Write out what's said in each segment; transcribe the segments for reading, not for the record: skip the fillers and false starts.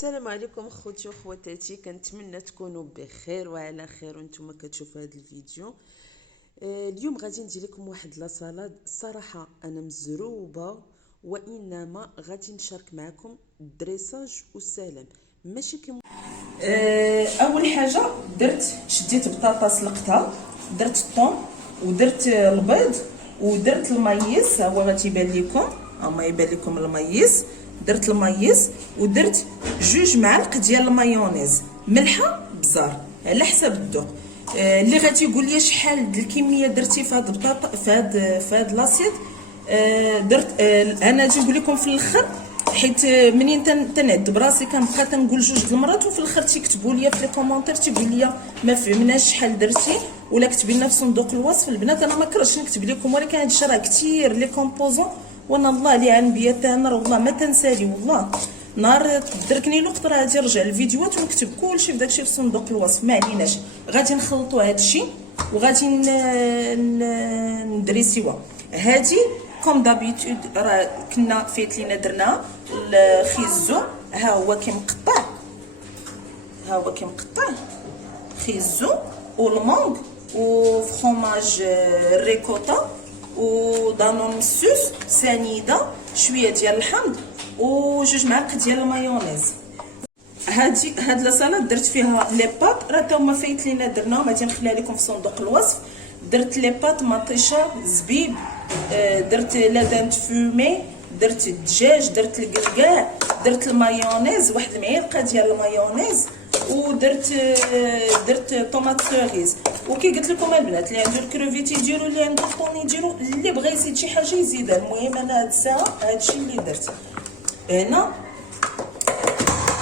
السلام عليكم خوتي وخواتاتي، كنتمنى تكونوا بخير وعلى خير وانتم كتشوفوا هذا الفيديو. اليوم غادي ندير لكم واحد لا سالاد. الصراحه انا مزروبه، وانما غادي نشارك معكم الدريساج والسلام ماشي كيما اول حاجه شديت بطاطا سلقتها، درت الثوم ودرت البيض ودرت المايس. ها هو غادي يبان لكم، ما يبان لكم المايس. درت المايس ودرت 2 معالق ديال المايونيز، ملحه بزار على حسب الذوق. اللي غادي يقول لي شحال د الكميه درتي في هاد البطاطا في هاد لاصيد، درت انا غادي نقول لكم في الاخر، حيت منين تنعد براسي كنبقى تنقول 2 د المرات، وفي الاخر تيكتبوا لي في لي كومونتير تيقول لي ما فهمناش شحال درتي، ولا كتبي لنا في صندوق الوصف. البنات انا ما كرهتش نكتب لكم، ولكن هاد الشيء راه كثير لي كومبوزون، وانا الله اللي عن بيا انا والله ما تنسالي. والله نهار تدركني الوقت راه غادي نرجع الفيديوهات ونكتب كلشي في داكشي في صندوق الوصف. ما عليناش، غادي نخلطوا هادشي وغادي ندريسيوها. هادي كوم دابيتود راه كنا فايت لينا درنا الخيزو، ها هو كيمقطع، خيزو والمونغ وفرomاج ريكوتا ودانون مسوس سنيده، شويه ديال الحمض و2 معالق ديال المايونيز. هاد لا سالاد درت فيها لي باط، راه تا هما فايت لينا درناهم، غادي نخليها لكم في صندوق الوصف. درت لي باط مطيشه زبيب، درت لا دانت فومي، درت الدجاج، درت الكركاع، درت المايونيز، واحد المعلقه ديال المايونيز، درت طوماط سوريز. وكي قلت لكم البنات اللي عنده الكروفيت يديروا، اللي عنده الطون يديروا، اللي بغى يزيد شي حاجه يزيدها. المهم انا هاد الساعه هادشي اللي درت هنا.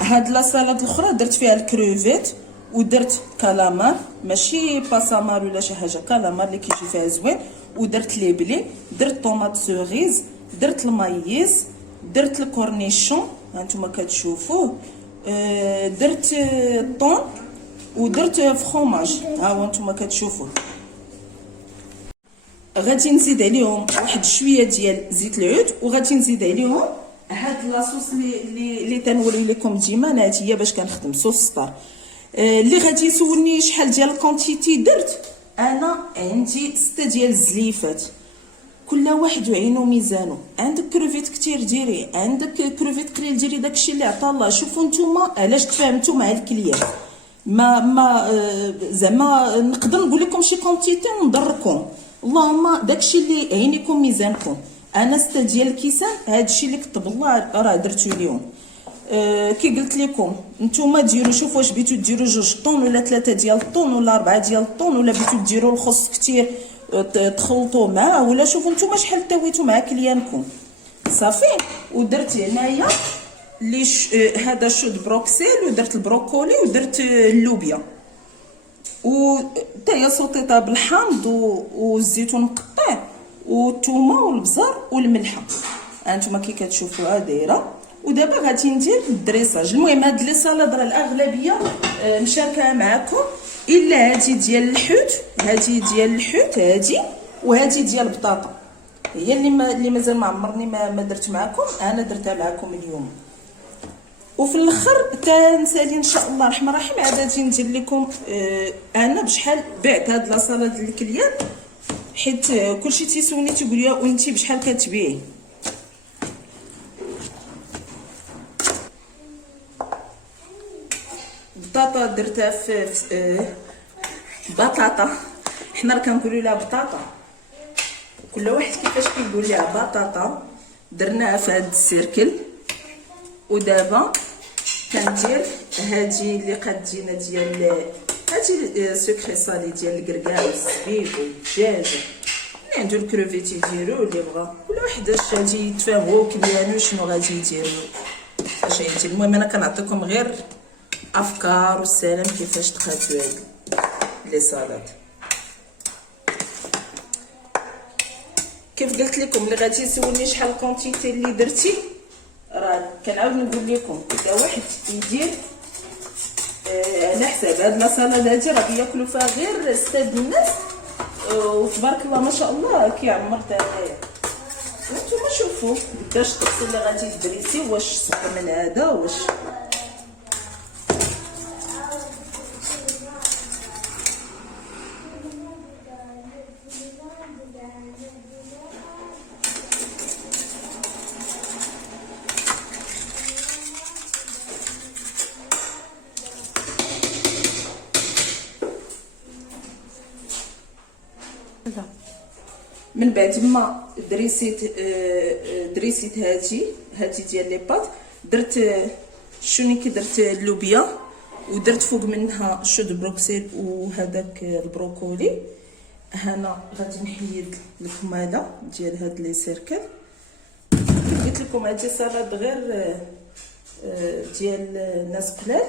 هاد لا سالاد الاخرى درت فيها الكروفيت ودرت كالامار، ماشي باسامار ولا شي حاجه، كالامار اللي كيجي فيها زوين، ودرت لي بلي، درت طوماط سوريز، درت المايس، درت الكورنيشون هانتوما كتشوفوه، درت الطون ودرت فرomاج، ها هو نتوما كتشوفوه. غادي نزيد عليهم واحد شويه ديال زيت العود، وغادي نزيد عليهم هاد لاصوص اللي تنوري لكم ديما. انا هادي هي باش كنخدم صوص ستار. اللي غادي يسولني شحال ديال الكونتيتي درت، انا عندي 6 ديال الزليفات، كل واحد وعينو ميزانو. عندك كروفيت كتير ديري، عندك كروفيت قليل ديري، داكشي اللي عطا الله. شوفوا نتوما علاش تفاهمتوا مع الكليان. ما زعما نقدر نقول لكم شي كونتيتي ونضركم، اللهم داكشي اللي عينيكم ميزانكم. انا 6 ديال الكيسان، هادشي اللي كتب الله راه درتو اليوم. كي قلت لكم نتوما ديروا، شوفوا واش بغيتو ديروا 2 طون ولا 3 ديال الطون ولا 4 ديال الطون، ولا بغيتو ديروا الخص كتير تخلطوا معاه، ولا شوفوا نتوما شحال تاويتوا مع كليانكم صافي. ودرت هنايا لي هذا شود بروكسيل، ودرت البروكولي، ودرت اللوبيا، وتا هي صوتيطها بالحامض والزيتون مقطع والثومه والبزار والملحه، هانتوما كي كتشوفوها دايره. ودابا غادي ندير الدريساج. المهم هاد لي سالاد راه الاغلبيه مشاركه معكم، الا هادي ديال الحوت، هادي وهادي ديال البطاطا، هي اللي مازال ما عمرني ما درت معكم، انا درتها معكم اليوم. وفي الاخر تنسالي ان شاء الله الرحمن الرحيم عاد غادي ندير لكم انا بشحال بعت هاد لا سالاد للكليان، حيت كلشي تيسولني تيقول لي وانتي بشحال كتبيعي. بطاطا درتها في بطاطا، حنا راه كنقولوا لها بطاطا، كل واحد كيفاش كيقول لها بطاطا. درناها في هذا السيركل. ودابا كندير هادي اللي قادينا ديال هادي سكري صالي ديال الكركاع والزبيب والدجاج، اللي عنده الكروفيت يديرو، اللي بغا كل واحد اش غادي يتفاهموا كليانو شنو غادي يديروا اش يدير. المهم انا كنعطيكم غير افكار والسلام كيفاش تقادوا هاد لي سالاد. كيف قلت لكم اللي غادي يسولني شحال الكونتيتي اللي درتي، راه كنعاود نقول لكم اذا واحد يدير على حساب هاد لا سالاد هادي راه كياكلوا فيها غير 6 الناس، وتبارك الله ما شاء الله كيعمر حتى هنايا. وانتم شوفوا قداش الطقس اللي غادي تدريسي، واش صغر من هذا واش من بعد ما دريسيت هاتي ديال لي بات، درت شوني كي درت اللوبيا ودرت فوق منها شو د بروكسيل وهذاك البروكولي. هنا غادي نحيد الكماله ديال هاد لي سيركل. قلت لكم هادي سلطه غير ديال الناس قلال،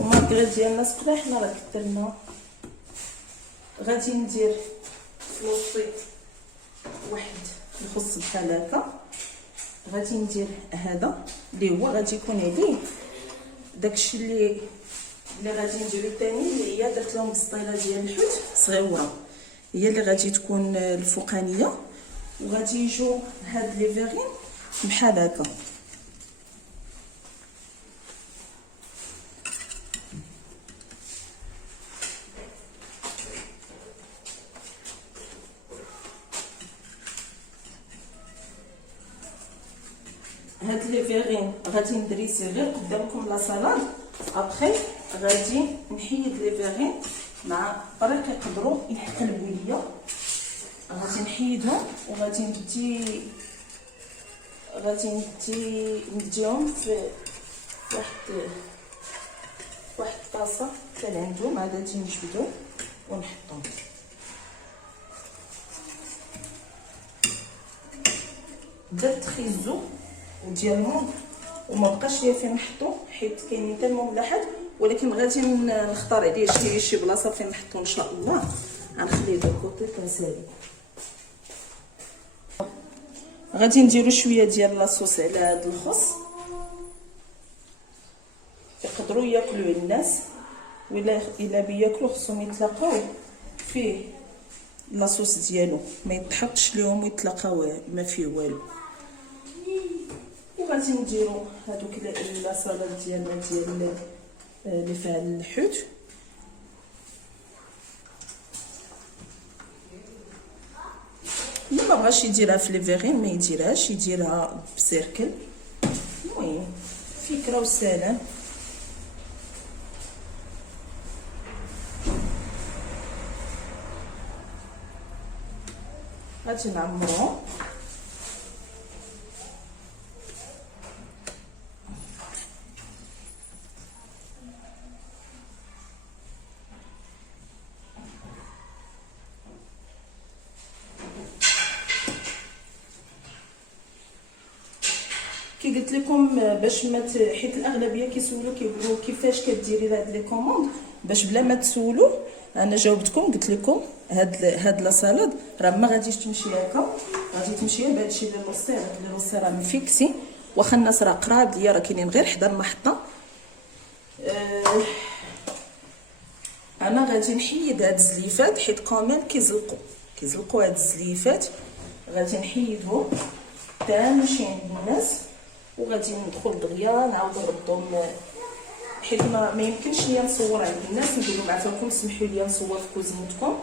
ومالغري ديال الناس قلال حنا راه كثرنا. غادي ندير في الوسط واحد الخص بحال هكا، غادي ندير هذا اللي هو غادي يكون عليه داكشي اللي غادي نديرو ثاني، اللي هي درت لهم سطيله ديال الحوت صغيره، هي اللي غادي تكون الفوقانيه. وغادي يجوا هاد لي فيغين بحال هكا. هاد لي فيغين غادي ندريسي غير قدامكم لا سالاد. ابخي غادي نحيد لي فيغين مع برك يقدروا يحقلبوا ليا، غادي نحيدهم وغادي نديهم في واحد الطاسه كان عندهم، عاد غادي نجبدو ونحطهم. درت خيزو وديالهم وما بقاش ليا فين نحطو، حيت كاينين حتى المملحات، ولكن غادي نختار عليه شي بلاصه فين نحطو ان شاء الله. غنخليه دو كوطي كنسالي. غادي نديرو شويه ديال لاصوص على هاد الخص، يقدروا ياكلوه الناس، ولا الا بياكلو خصهم يتلاقاو فيه لاصوص ديالو، ما يتحطش ليهم ويتلاقاو ما فيه والو. وغادي نديرو هادوك لا سالاد ديالنا ديال اللي فيها الحوت. اللي ما بغاش يديرها في لي فيغين ما يديرهاش، يديرها بسيركل. المهم فكره وسلام. غادي نعمرو كي قلت لكم باش ما حيت الاغلبيه كيسولوا كيقولوا كيفاش كديري هاد لي كوموند، باش بلا ما تسولوا انا جاوبتكم. قلت لكم هاد لا سالاد راه ما غاديش تمشي هكا، غادي تمشي بهذا الشيء اللي لوصي. هاد اللي لوصي راه مفيكسي، واخا الناس راه قراب ليا راه كاينين غير حدا المحطه. انا غادي نحيد هاد الزليفات حيت كومين كيزلقوا هاد الزليفات، غادي نحيدهم حتى نمشي عند الناس، وغادي ندخل دغيا نعاود نردهم، حيت ما يمكنش ليا نصور عند الناس. نقول لهم عفاكم سمحوا لي نصور في كوزينتكم،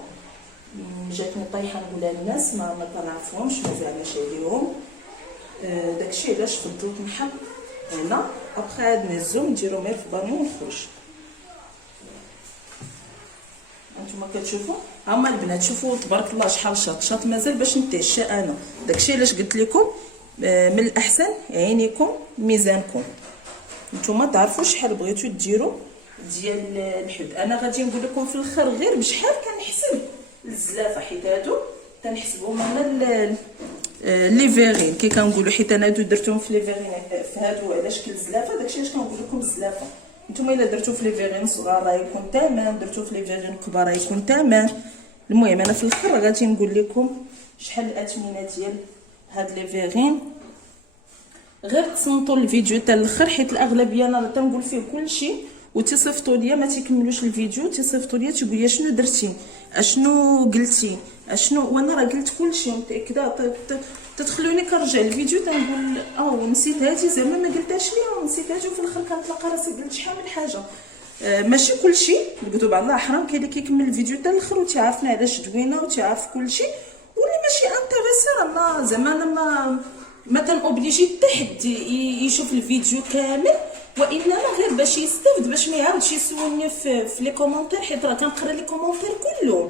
جاتني طايحه نقولها للناس ما كنعرفهمش ما زعماش عليهم. داكشي علاش فضلت نحط هنا. ابخي عاد نهزو نديرو غير في بانيو ونخرج. هانتوما كتشوفوا هما البنات، شوفوا تبارك الله شحال شاط مازال باش نتعشى انا. داكشي علاش قلت لكم من الاحسن عينيكم ميزانكم، نتوما تعرفوا شحال بغيتو ديروا ديال الحوت. انا غادي نقول لكم في الاخر غير بشحال كنحسب الزلافه، حيت هادو تنحسبهم انا لي فيغين كي كنقولوا، حيت انا هادو درتهم في لي فيغين في هادو على شكل زلافه. داكشي علاش كنقول لكم الزلافه. نتوما الا درتو في لي فيغين صغار راه يكون تمام، درتو في لي فيغين كبار يكون تمام. المهم انا في الاخر غادي نقول لكم شحال الاثمنه ديال هاد لي فيغين. غير تصنتوا الفيديو حتى الاخر، حيت الاغلبيه انا تنقول فيه كلشي وتصيفطوا ليا ما تيكملوش الفيديو، تصيفطوا ليا تيقول لي شنو درتي اشنو قلتي اشنو، وانا راه قلت كلشي متاكده. تدخلوني كنرجع الفيديو تنقول نسيت هادي زعما ما قلتهاش ليا، نسيت هادي، وفي الاخر كنتلقى راسي قلت شحال من حاجه. ماشي كلشي نقولوا بعض الله حرام، كاين اللي كيكمل الفيديو حتى الاخر وتعرفنا علاش دوينا وتعرف كلشي، واللي ماشي انتريسي راه زعما انا ما تنوبليجي حتى حد يشوف الفيديو كامل، وانما غير باش يستافد، باش ما يعاودش يسولني في لي كومونتير، حيت راه كنقرا لي كومونتير كلهم.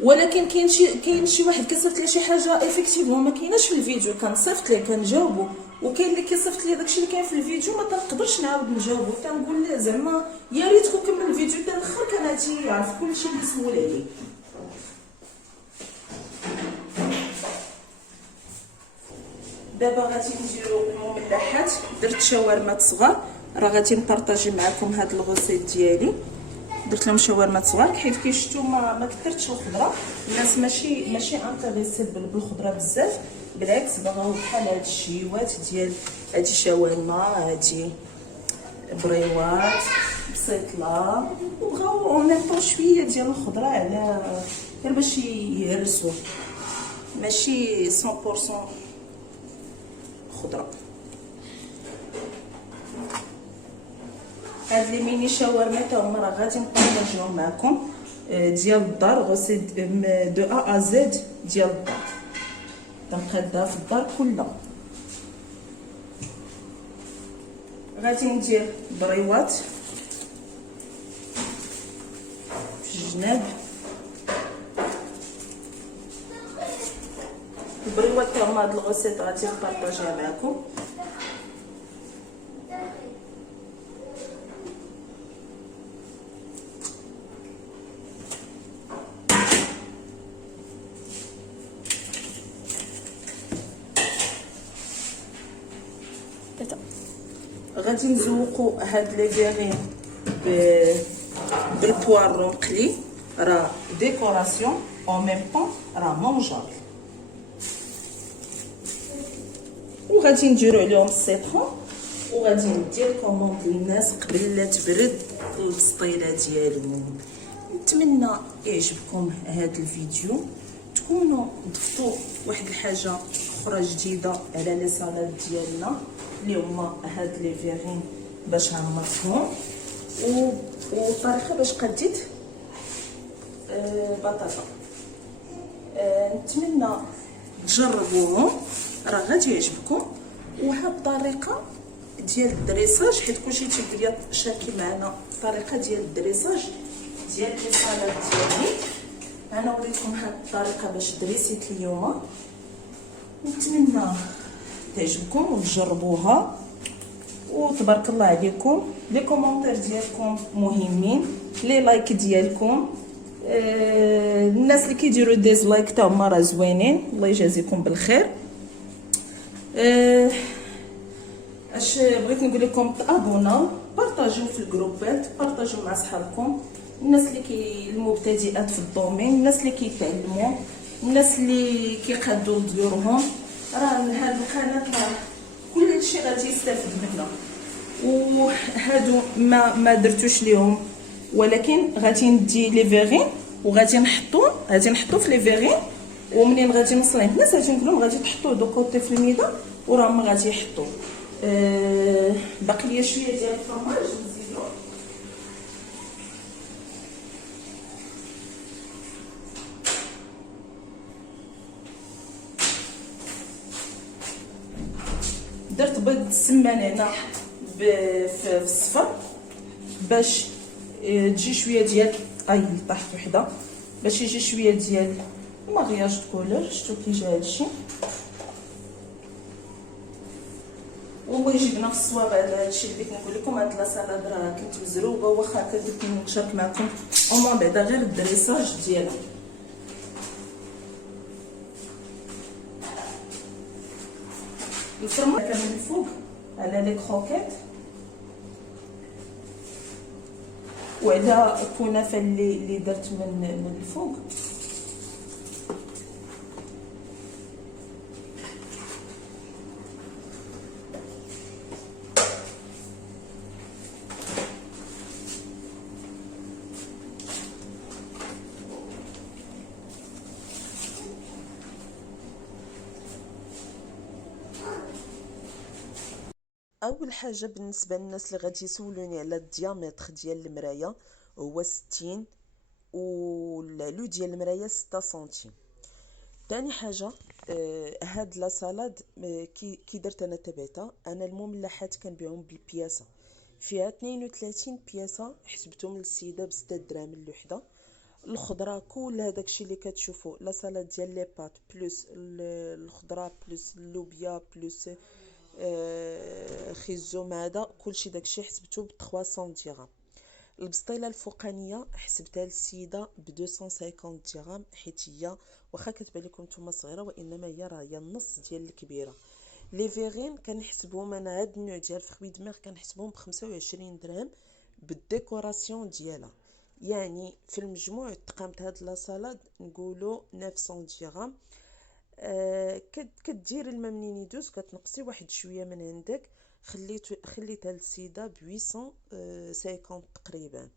ولكن كاين شي واحد كيصيفط لي شي حاجه ايفيكتيفمون ما كايناش في الفيديو، كنصيفط ليه كنجاوبو، وكاين اللي كيصيفط لي داكشي اللي كاين في الفيديو ما تنقدرش نعاود نجاوبو، كنقول ليه زعما يا ريتكم كمل الفيديو حتى الاخر، كان هادشي يعرف كلشي اللي سول عليه. دابا غادي نديرو المملحات. درت شاورما صغار، راه غادي نبارطاجي معكم هاد الغوسيت ديالي. درت لهم شاورما صغار كيف كيشفتوا، ما كثرتش الخضره. الناس ماشي انتريسي بالخضره بزاف، بالعكس بغاو بحال هاد الشيوات ديال هادي شاورما، هادي بريوات بصيطله، وبغاو اونيطو شويه ديال الخضره على غير باش يهرسوا، ماشي 100% خضره. هاد لي ميني شاورما تا هما راه غادي نبارطاجيهم معكم ديال الدار، غوسي دو ا زد ديال الدار، تنقادها في الدار كلها. غادي ندير بريوات في الجناب، البريوات تا هما هاد الغوسيت غادي نبارطاجيها معكم. غادي نزوقوا هاد لي فيغين بالبوارو مقلي، راه ديكوراسيون او ميم طون راه مونجابل. وغادي نديرو عليهم السيترون، وغادي ندير كوموند للناس قبل لا تبرد البسطيله ديالهم. نتمنى يعجبكم هذا الفيديو، تكونوا ضفتوا واحد الحاجه اخرى جديده على لي سالاد ديالنا اللي هما هاد لي فيغين باش هنمرطهم، وطريقه باش قديت بطاطا. نتمنى تجربوهم، راه غادي يعجبكم. وهاد الطريقه ديال الدريساج، حيت كلشي تيقول لي شاركي معنا الطريقه ديال الدريساج ديال لي سالاد ديالي. انا وريتكم هاد الطريقه باش دريسيت اليوم، نتمنى تعجبكم وتجربوها. وتبارك الله عليكم، لي كومونتير ديالكم مهمين، لي لايك ديالكم، الناس اللي كيديروا ديزلايك تا هما راه زوينين، الله يجازيكم بالخير. اش بغيت نقول لكم، تابوناو، بارطاجيو في الجروبات، بارطاجيو مع صحابكم، الناس اللي المبتدئات في الدومين، الناس اللي كيتعلموا، الناس اللي كيقادوا لديورهم. راه هاد القناه راه كلشي غادي يستافد منها، وهادو ما درتوش ليهم، ولكن غادي ندي لي فيغين وغادي نحطو في لي فيغين، ومنين غادي نوصل عند الناس غادي نقول لهم غادي تحطوه دو كوتي في الميده، وراهم غادي يحطوه. باقي ليا شويه ديال الفرماج نزيدو. درت بيض السمان هنا في الصفر باش تجي شويه ديال طاحت وحده، باش يجي شويه ديال مغياج كولور. شفتوا كي جا هادشي، والله يجيبنا في الصواب على هادشي اللي بغيت نقول لكم. هاد لاصالاد راه كنت مزروبه، واخا كنت نشارك معكم اما بعدا غير الدريساج ديالها. الفرمه كان من الفوق على لي كروكيت، وعلى الكنافه اللي درت من الفوق. اول حاجه بالنسبه للناس اللي غادي يسولوني على الديامتر ديال المرايه، هو 60، والعلو ديال المرايه 6 سنتيم. تاني حاجه، هاد لا سالاد كي درت انا تبعتها، انا المملحات كنبيعهم بالبياسه، فيها 32 بياسه، حسبتهم للسيده ب6 دراهم الوحده. الخضره كلها داكشي اللي كتشوفوا لا سالاد ديال لي بات بلس الخضره بلس اللوبيا بلس خيزوم، هذا كلشي داكشي حسبته ب 300 درهم. البسطيله الفوقانيه حسبتها للسيده ب 250 درهم، حيت هي واخا كتبان لكم نتوما صغيره وانما هي النص ديال الكبيره. لي فيغين كنحسبهم انا هاد النوع ديال فخوي دماغ كنحسبهم ب 25 درهم بالديكوراسيون ديالها. يعني في المجموع تقامت هاد لا سالاد نقولوا 900 درهم. كدير الماء منين يدوز كتنقصي واحد شويه من عندك. خليتها للسيده ب 850 تقريبا.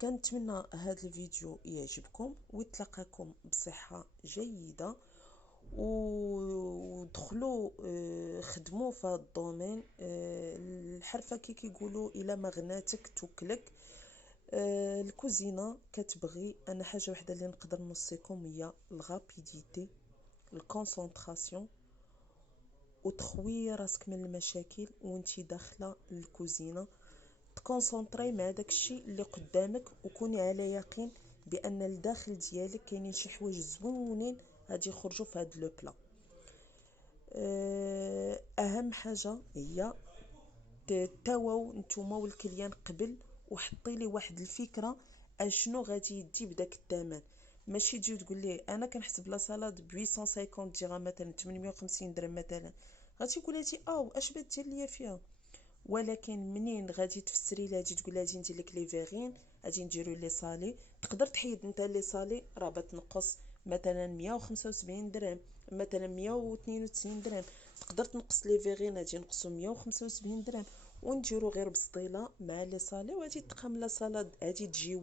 كنتمنى هذا الفيديو يعجبكم ويتلقاكم بصحه جيده، ودخلوا خدموا في هذا الدومين. الحرفه كي كيقولوا الا ما غناتك توكلك. الكوزينه كتبغي انا حاجه وحده اللي نقدر نوصيكم هي الغابيديتي، الكونسونطراسيون، وتخوي راسك من المشاكل وانتي داخله للكوزينه. تكونسونطري مع داكشي اللي قدامك وكوني على يقين بان الداخل ديالك كاينين شي حوايج زوينين غادي يخرجوا في هذا لو بلا. اهم حاجه هي تواو نتوما والكليان قبل وحطي لي واحد الفكره اشنو غادي يدي بداك الثمن. ماشي تجي تقول لي انا كنحسب لا سالاد ب 850 درهم مثلا 850 درهم مثلا، غادي يقول لي اش بات دير ليا فيها. ولكن منين غادي تفسري لها غادي تقول لها غادي ندير لك لي فيغين غادي نديرو لي صالي، تقدر تحيد انت لي صالي راه بتنقص مثلا 175 درهم مثلا 192 درهم. تقدر تنقص لي فيغين غادي نقصوا 175 درهم ونديرو غير بسطيله مع لي صالي وغادي تقام لا سالاد غادي تجي